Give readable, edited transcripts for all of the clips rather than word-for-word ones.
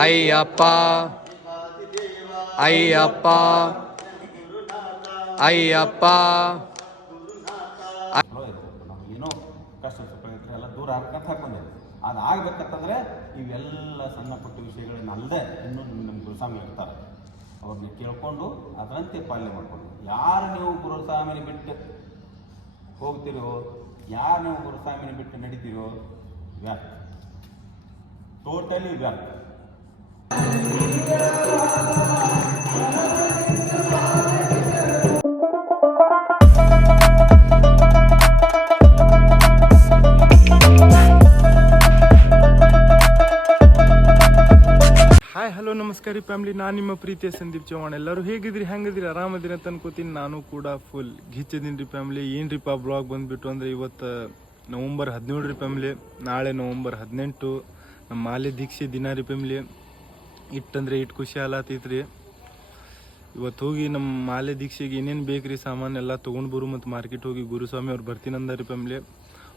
ಅಯ್ಯಪ್ಪ ಅಯ್ಯಪ್ಪ ಅಯ್ಯಪ್ಪ. ನಮಗೇನೋ ಕಷ್ಟ ಸುಖ ಇದ್ರೆ ಎಲ್ಲ ದೂರ ಹಾಕಂತ ಹಾಕೊಂಡೇವೆ. ಅದು ಆಗ್ಬೇಕಂತಂದ್ರೆ ಇವೆಲ್ಲ ಸಣ್ಣ ಪುಟ್ಟ ವಿಷಯಗಳನ್ನಲ್ಲದೆ ಇನ್ನೂ ನಮ್ಮ ಗುರುಸ್ವಾಮಿ ಇರ್ತಾರೆ, ಅವ್ರನ್ನ ಕೇಳ್ಕೊಂಡು ಅದರಂತೆ ಪಾಲನೆ ಮಾಡಿಕೊಂಡು, ಯಾರು ನೀವು ಗುರುಸ್ವಾಮಿನ ಬಿಟ್ಟು ಹೋಗ್ತಿರೋ, ಯಾರು ನೀವು ಗುರುಸ್ವಾಮಿನ ಬಿಟ್ಟು ನಡೀತಿರೋ, ವ್ಯರ್ಥ, ಟೋಟಲಿ ವ್ಯರ್ಥ. ಹಾಯ್ ಹಲೋ ನಮಸ್ಕಾರ ರೀ ಫ್ಯಾಮ್ಲಿ, ನಾನು ನಿಮ್ಮ ಪ್ರೀತಿಯ ಸಂದೀಪ್ ಚೌಹಾಣ್. ಎಲ್ಲರೂ ಹೇಗಿದ್ರಿ, ಹೆಂಗಿದ್ರಿ, ಆರಾಮದಿರಿ ಅಂತ ಅನ್ಕೋತೀನಿ. ನಾನು ಕೂಡ ಫುಲ್ ಗಿಚ್ಚಿದ್ದೀನಿ ರೀ ಫ್ಯಾಮ್ಲಿ. ಏನ್ರಿಪ್ಪ ಬ್ಲಾಗ್ ಬಂದುಬಿಟ್ಟು ಅಂದರೆ ಇವತ್ತು ನವಂಬರ್ 17 ರೀ ಫ್ಯಾಮ್ಲಿ, ನಾಳೆ ನವಂಬರ್ 18 ನಮ್ಮ ಮಾಲೆ ದೀಕ್ಷೆ ದಿನ ರೀ ಫ್ಯಾಮ್ಲಿ. ಇಟ್ಟಂದ್ರೆ ಇಟ್ಟು ಖುಷಿ ಆಲತ್ತೈತೆ ರೀ. ಇವತ್ತು ಹೋಗಿ ನಮ್ಮ ಮಾಲೆ ದೀಕ್ಷೆಗೆ ಏನೇನು ಬೇಕು ರೀ ಸಾಮಾನು ಎಲ್ಲ ತೊಗೊಂಡು ಬರು, ಮತ್ತು ಮಾರ್ಕೆಟ್ ಹೋಗಿ ಗುರುಸ್ವಾಮಿ ಅವ್ರು ಬರ್ತೀನಿ ಅಂದಾರಿ ಫ್ಯಾಮ್ಲಿ.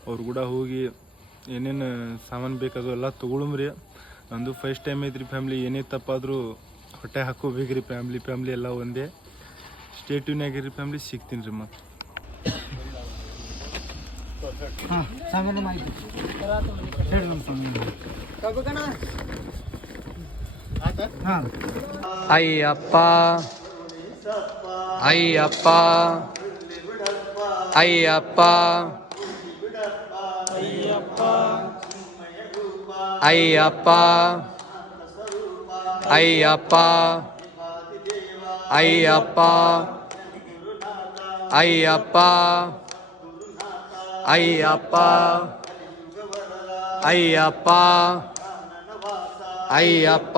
ಅವ್ರು ಕೂಡ ಹೋಗಿ ಏನೇನು ಸಾಮಾನು ಬೇಕಾದೋ ಎಲ್ಲ ತೊಗೊಳಮ್ರಿ. ನಂದು ಫಸ್ಟ್ ಟೈಮ್ ಐತ್ರಿ ಫ್ಯಾಮ್ಲಿ, ಏನೇ ತಪ್ಪಾದರೂ ಹೊಟ್ಟೆ ಹಾಕೋಬೇಕ್ರಿ ಫ್ಯಾಮ್ಲಿ ಎಲ್ಲ ಒಂದೇ. ಸ್ಟೇಟ್ಯೂನ್ ಆಗಿರಿ ಫ್ಯಾಮ್ಲಿ, ಸಿಗ್ತೀನಿ ರೀ ಮತ್ತೆ. ಅಯ್ಯಪ್ಪ ಅಯ್ಯಪ್ಪ ಅಯ್ಯಪ್ಪ ಅಯ್ಯಪ್ಪ ಅಯ್ಯಪ್ಪ ಅಯ್ಯಪ್ಪ ಅಯ್ಯಪ್ಪ ಅಯ್ಯಪ್ಪ ಅಯ್ಯಪ್ಪ ಅಯ್ಯಪ್ಪ.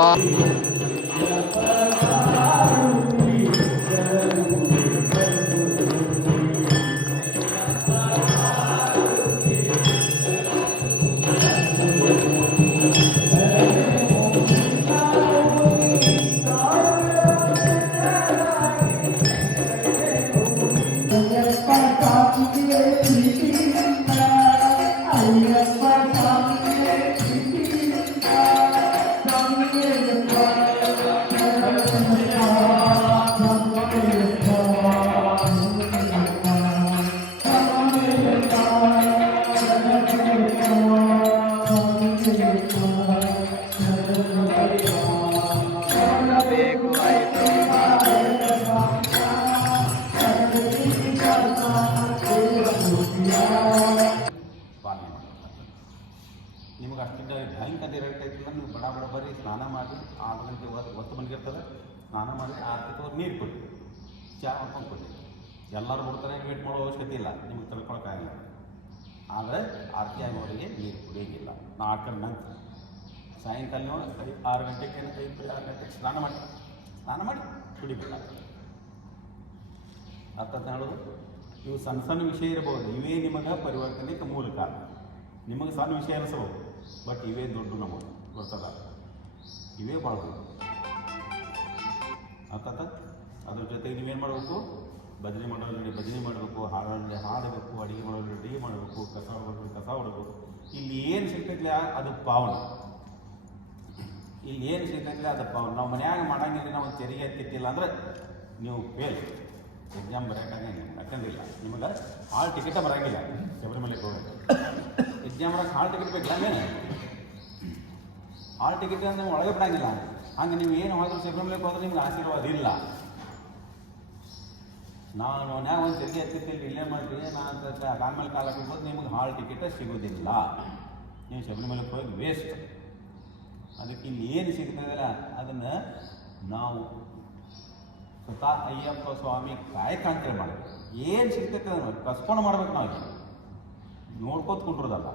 ನಿಮಗೆ ಅಷ್ಟಿಂದ ಭಯಂಕರ ಇರಕ್ಕೆ ಐತಿಲ್ಲ, ನೀವು ಬಡ ಬರ್ರಿ ಸ್ನಾನ ಮಾಡಿ 6 ಗಂಟೆ ಹೊತ್ತು ಮಲಗಿರ್ತದೆ, ಸ್ನಾನ ಮಾಡಿ 6 ಗಂಟೆ ನೀರು ಕೊಡಿ, ಚಹಾ ಮಾಡ್ಕೊಂಡು ಕೊಡಿ. ಎಲ್ಲರೂ ಬಿಡ್ತಾರೆ, ವೇಟ್ ಮಾಡೋ ಅವಶ್ಯಕತೆ ಇಲ್ಲ, ನಿಮಗೆ ತಿಳ್ಕೊಳಕ್ಕಾಗಿಲ್ಲ. ಆದರೆ ಆರತಿ ಆಗೋರಿಗೆ ನೀರು ಕುಡಿಯೋಂಗಿಲ್ಲ. 4 ನಂತರ ಸಾಯಂಕಾಲ 6 ಗಂಟೆಗೆ 6 ಗಂಟೆಗೆ ಸ್ನಾನ ಮಾಡಿ ಕುಡಿಬೇಕಾಗ್ತದೆ. ಅರ್ಥ ಹೇಳೋದು, ಇವು ಸಣ್ಣ ಸಣ್ಣ ವಿಷಯ ಇರಬಹುದು, ಇವೇ ನಿಮಗೆ ಪರಿವರ್ತನೆಗೆ ಮೂಲ ಕಾರಣ. ನಿಮಗೆ ಸಣ್ಣ ವಿಷಯ ಅನಿಸಬಹುದು, ಬಟ್ ಇವೇ ದೊಡ್ಡ ನಮಗೆ ಬರ್ತದ, ಇವೇ ಭಾಳ ದೊಡ್ಡ. ಅರ್ಥಾತ ಅದ್ರ ಜೊತೆಗೆ ನೀವೇನು ಮಾಡಬೇಕು, ಭಜನೆ ಮಾಡಬೇಕು, ಹಾಡಬೇಕು, ಅಡುಗೆ ಮಾಡೋದು ಅಡುಗೆ ಮಾಡಬೇಕು, ಕಸ ಹೊಡಬೇಕು. ಇಲ್ಲಿ ಏನು ಸಿಗ್ತೈತಿಲ್ಲ ಅದು ಪಾವನ, ಇಲ್ಲಿ ಏನು ಸಿಗ್ತೈತಿಲ್ಲ ಅದು ಪಾವನ. ನಾವು ಮನ್ಯಾಗ ಮಾಡಂಗಿಲ್ಲ, ನಾವು ತೆರಿಗೆ ಎತ್ತಿಟ್ಟಿಲ್ಲ ಅಂದರೆ ನೀವು ಫೇಲ್, ಎಕ್ಸಾಮ್ ಬರೋಕ್ಕಾಗಂಗಿಲ್ಲ. ಯಾಕಂದಿಲ್ಲ ನಿಮಗೆ ಹಾಲ್ ಟಿಕೆಟೇ ಬರೋಂಗಿಲ್ಲ. ಶಬರಿಮಲೆಗೆ ಹೋಗೋದು ಎಕ್ಸಾಮ್ ಬರೋಕ್ಕೆ ಹಾಲ್ ಟಿಕೆಟ್ ಬೇಕಿಲ್ಲ, ಹಂಗೇನೆ ಹಾಲ್ ಟಿಕೆಟ್ ಅಂದರೆ ನೀವು ಒಳಗೆ ಬಿಡಂಗಿಲ್ಲ. ಹಂಗೆ ನೀವು ಏನು ಹೋದ್ರೂ ಶಬರಿಮಲೆಗೆ ಹೋದ್ರೆ ನಿಮ್ಗೆ ಆಶೀರ್ವಾದ ಇಲ್ಲ. ನಾನು ಮನ್ಯಾಗ ಒಂದು ತೆರಿಗೆ ಎತ್ತಿರ್ತಿಲ್ಲ, ಇಲ್ಲೇ ಮಾಡ್ತೀವಿ ನಾನು ಆಮೇಲೆ ಕಾಲ ಹೋಗೋದು ನಿಮಗೆ ಹಾಲ್ ಟಿಕೆಟ್ ಸಿಗೋದಿಲ್ಲ. ನೀವು ಶಬರಿಮಲೆಗೆ ಹೋಗಿ ವೇಸ್ಟ್. ಅದಕ್ಕೆ ಇಲ್ಲಿ ಏನು ಸಿಗ್ತದಲ್ಲ ಅದನ್ನು ನಾವು ಸ್ವತಃ ಅಯ್ಯಪ್ಪ ಸ್ವಾಮಿ ಕಾಯಕ ಅಂತೇಳಿ ಮಾಡಬೇಕು. ಏನು ಸಿಗ್ತೈತೆ ಅದನ್ನು ಕಸ್ಕೊಂಡು ಮಾಡ್ಬೇಕು. ನಾವು ನೋಡ್ಕೋತ ಕುಂಡ್ರದಲ್ಲ.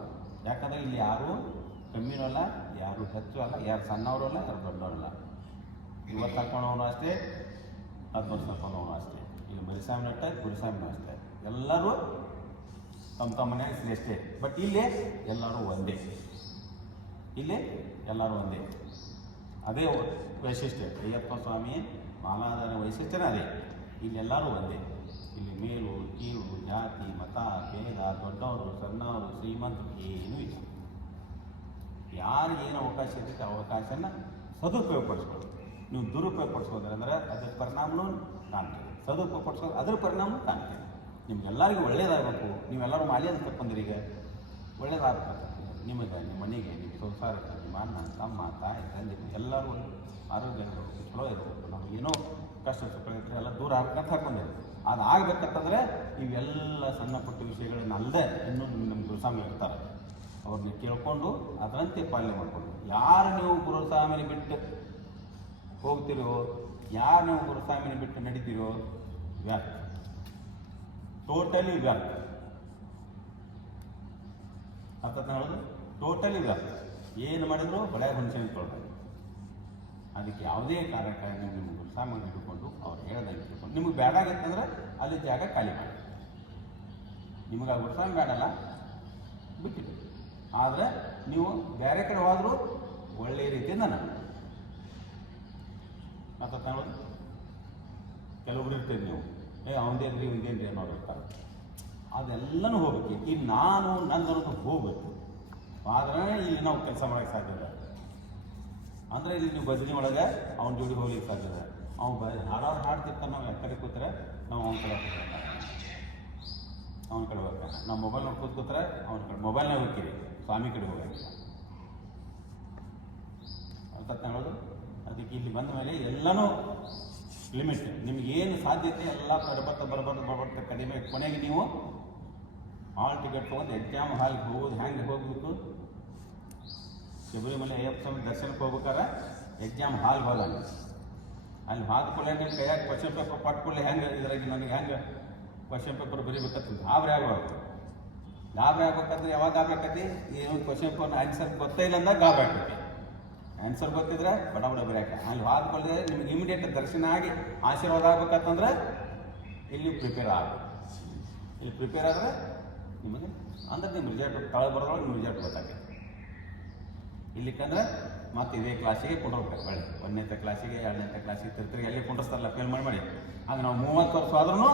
ಯಾಕಂದರೆ ಇಲ್ಲಿ ಯಾರು ಕಮ್ಮಿನೂ ಅಲ್ಲ, ಯಾರು ಹೆಚ್ಚು ಅಲ್ಲ, ಯಾರು ಸಣ್ಣವರು ಅಲ್ಲ, ಯಾರು ದೊಡ್ಡವರಲ್ಲ. 20 ಹಾಕೊಂಡವನು ಅಷ್ಟೇ, 10 ವರ್ಷ ಹಾಕೊಂಡವನು ಅಷ್ಟೇ. ಇಲ್ಲಿ ಬರಿಸ್ವಾಮಿನೂ ಅಷ್ಟೇ, ಗುರುಸ್ವಾಮಿನೂ ಅಷ್ಟೇ. ಎಲ್ಲರೂ ತಮ್ಮ ಮನೆಯಾಗ ಶ್ರೇಷ್ಠೆ. ಬಟ್ ಇಲ್ಲೇ ಎಲ್ಲರೂ ಒಂದೇ, ಇಲ್ಲೇ ಎಲ್ಲರೂ ಒಂದೇ. ಅದೇ ವೈಶಿಷ್ಟ್ಯ. ಅಯ್ಯಪ್ಪ ಸ್ವಾಮಿ ಮಾಲಾಧಾರ ವೈಶಿಷ್ಟ್ಯನೇ ಅದೇ. ಇಲ್ಲೆಲ್ಲರೂ ಒಂದೇ. ಇಲ್ಲಿ ಮೇಲು ಕೀಳು, ಜಾತಿ, ಮತ, ಭೇದ, ದೊಡ್ಡವರು, ಸಣ್ಣವರು, ಶ್ರೀಮಂತರು ಏನೂ ಇಲ್ಲ. ಯಾರಿಗೇನು ಅವಕಾಶ ಇರ್ತೈತೆ ಅವಕಾಶನ ಸದುಪಯೋಗ ಪಡಿಸ್ಕೊಳ್ಳಿ. ನೀವು ದುರುಪಯೋಗ ಪಡಿಸ್ಕೊಂಡ್ರೆ ಅಂದರೆ ಅದ್ರ ಪರಿಣಾಮನೂ ಕಾಣ್ತೀವಿ, ಸದುಪಯೋಗ ಪಡಿಸ್ಕೊಂಡು ಅದ್ರ ಪರಿಣಾಮ ಕಾಣ್ತೀವಿ. ನಿಮ್ಗೆಲ್ಲರಿಗೂ ಒಳ್ಳೇದಾಗಬೇಕು. ನೀವೆಲ್ಲರೂ ಮಾಲಿ ಅಂತ ತಗೊಂಡಿರಿ, ಈಗ ಒಳ್ಳೇದಾಗಬೇಕು ನಿಮಗೆ, ನಿಮ್ಮ ಮನೆಗೆ, ನಿಮ್ಮ ಸಂಸಾರಕ್ಕೆ, ನಿಮ್ಮ ಅಣ್ಣ ತಮ್ಮ ತಾಯಿ ತಂದೆ ಎಲ್ಲರೂ ಆರೋಗ್ಯ ಇರಬೇಕು, ಚಲೋ ಇರಬೇಕು. ನಾವು ಏನೋ ಕಷ್ಟ ಸುಖ ಇದ್ದರೆ ಎಲ್ಲ ದೂರ ಆಗ್ಬೇಕಂತ ಹಾಕೊಂಡಿರಿ. ಅದು ಆಗ್ಬೇಕಂತಂದರೆ ಇವೆಲ್ಲ ಸಣ್ಣ ಪುಟ್ಟ ವಿಷಯಗಳನ್ನ ಅಲ್ಲದೆ ಇನ್ನೂ ನಮ್ಮ ಗುರುಸ್ವಾಮಿ ಇರ್ತಾರೆ, ಅವ್ರನ್ನ ಕೇಳ್ಕೊಂಡು ಅದರಂತೆ ಪಾಲನೆ ಮಾಡಿಕೊಂಡು ಯಾರು ನೀವು ಗುರುಸ್ವಾಮಿನ ಬಿಟ್ಟು ಹೋಗ್ತಿರೋ, ಯಾರು ನೀವು ಗುರುಸ್ವಾಮಿನ ಬಿಟ್ಟು ನಡೀತಿರೋ ವ್ಯರ್ಥ, ಟೋಟಲಿ ವ್ಯರ್ಥ. ಅರ್ಥ ಹೇಳೋದು ಟೋಟಲಿ ವ್ಯರ್ಥ. ಏನು ಮಾಡಿದ್ರು ಹೊಳೆ ಹುಣಸೆ ತೊಳ್ಬೇಕು. ಅದಕ್ಕೆ ಯಾವುದೇ ಕಾರಣಕ್ಕೆ ನೀವು ನಿಮ್ಮ ಗುರುಸ್ವಾಮಿನ ಹಿಡ್ಕೊಂಡು ಅವ್ರು ಹೇಳ್ದಂಗೆ ಹಿಡ್ಕೊಂಡು, ನಿಮಗೆ ಬೇಡಾಗಿತ್ತಂದ್ರೆ ಅಲ್ಲಿ ಜಾಗ ಖಾಲಿ ಮಾಡಿ. ನಿಮಗೆ ಆ ಗುರುಸ್ವಾಮಿ ಬೇಡಲ್ಲ ಬಿಟ್ಟಿದ್ದು, ಆದರೆ ನೀವು ಬೇರೆ ಕಡೆ ಹೋದರೂ ಒಳ್ಳೆಯ ರೀತಿಯಿಂದ ನಾನು ಮತ್ತು ಹೇಳೋದು ಕೆಲವೊಬ್ರು ಇರ್ತೀವಿ, ನೀವು ಅವನದೇನ್ರಿ ಇವಂದೇನ್ರಿ ಅನ್ನೋರು ಇರ್ತಾರೆ. ಅದೆಲ್ಲನೂ ಹೋಗ್ಬೇಕು. ಈಗ ನಾನು ನಂದನ್ನೋದು ಹೋಗ್ಬೇಕು, ಆದರೆ ಇಲ್ಲಿ ನಾವು ಕೆಲಸ ಮಾಡೋಕ್ಕೆ ಸಾಧ್ಯ ಇಲ್ಲ. ಅಂದರೆ ಇಲ್ಲಿ ನೀವು ಭಜನೆ ಒಳಗೆ ಅವ್ನ ಜೋಡಿ ಹೋಗ್ಲಿಕ್ಕೆ ಸಾಧ್ಯ ಇದೆ. ಅವ್ನು ಹಾಡ್ತಿರ್ತಾನೆ, ನಾವು ಕಡೆ ಕೂತ್ರೆ ನಾವು ಅವನ ಕಡೆ ಅವನ ಕಡೆ ಹೋಗ್ತಾನೆ. ನಾವು ಮೊಬೈಲ್ ನೋಡ್ಕೊತ ಕೂತ್ರೆ ಅವನ ಕಡೆ ಮೊಬೈಲ್ನಾಗ ಹೋಗ್ತೀವಿ, ಸ್ವಾಮಿ ಕಡೆ ಹೋಗಂಗಿಲ್ಲ. ಅರ್ಥ ಹೇಳೋದು. ಅದಕ್ಕೆ ಇಲ್ಲಿ ಬಂದ ಮೇಲೆ ಎಲ್ಲನೂ ಲಿಮಿಟ್. ನಿಮಗೇನು ಸಾಧ್ಯತೆ ಎಲ್ಲ ಬರ್ಬರ್ತಾ ಕಡಿಮೆ. ಕೊನೆಗೆ ನೀವು ಹಾಲ್ ಟಿಕೆಟ್ ತೊಗೊಂಡು ಎಕ್ಸಾಮ್ ಹಾಲ್ಗೆ ಹೋಗೋದು ಹೆಂಗೆ ಹೋಗ್ಬೇಕು? ಶಬರಿಮಲೆ ಅಯ್ಯಪ್ಪ ಸ್ವಾಮಿ ದರ್ಶನಕ್ಕೆ ಹೋಗ್ಬೇಕಾರೆ ಎಕ್ಸಾಮ್ ಹಾಲ್ಗೆ ಹೋಗಲ್ಲ. ಅಲ್ಲಿ ಹಾದ್ಕೊಳ್ಳೆ ನಿಮ್ಮ ಕೈಯಾಗ ಕ್ವಶನ್ ಪೇಪರ್ ಪಟ್ಕೊಳ್ಳಿ, ಹೆಂಗೆ ಇದ್ರಾಗಿ ನನಗೆ ಹೆಂಗೆ ಕ್ವಶನ್ ಪೇಪರ್ ಬರೀಬೇಕಂತ ಗಾಬರಿ ಆಗಬಾರ್ದು. ಗಾಬರಿ ಆಗ್ಬೇಕಂದ್ರೆ ಯಾವಾಗ ಆಗ್ಬೇಕತಿ? ಏನೋ ಕ್ವಶನ್ ಪೇಪರ್ ಆನ್ಸರ್ ಗೊತ್ತೇ ಇಲ್ಲ ಅಂದಾಗ ಗಾಬರಿ ಆಗ್ತೈತಿ. ಆನ್ಸರ್ ಗೊತ್ತಿದ್ರೆ ಬಡ ಬರೆಯಾಕೆ ಅಲ್ಲಿ ಹಾದ್ಕೊಳ್ಳಿದ್ರೆ ನಿಮ್ಗೆ ಇಮಿಡಿಯೇಟ್ ದರ್ಶನ ಆಗಿ ಆಶೀರ್ವಾದ ಆಗ್ಬೇಕಂತಂದ್ರೆ ಇಲ್ಲಿ ಪ್ರಿಪೇರ್ ಆಗಬೇಕು. ಇಲ್ಲಿ ಪ್ರಿಪೇರ್ ಆದರೆ ನಿಮಗೆ ಅಂದ್ರೆ ನಿಮ್ಮ ರಿಸಲ್ಟ್ ತಳ ಬರೋದ್ರೊಳಗೆ ನಿಮ್ಮ ರಿಸಲ್ಟ್ ಗೊತ್ತಾಗೈತೆ. ಇಲ್ಲಿಕ್ಕಂದ್ರೆ ಮತ್ತು ಇದೇ ಕ್ಲಾಸಿಗೆ ಕೊಂಡೋಗ್ಬೇಕು. ಒಳ್ಳೆ 1ನೇ ಕ್ಲಾಸಿಗೆ 2ನೇ ಕ್ಲಾಸಿಗೆ ತಿರ್ತಿಗೆ ಅಲ್ಲೇ ಕುಂಡಿಸ್ತಾರಲ್ಲ, ಫೇಲ್ ಮಾಡಿ. ಆಗ ನಾವು 30 ವರ್ಷ ಆದ್ರೂ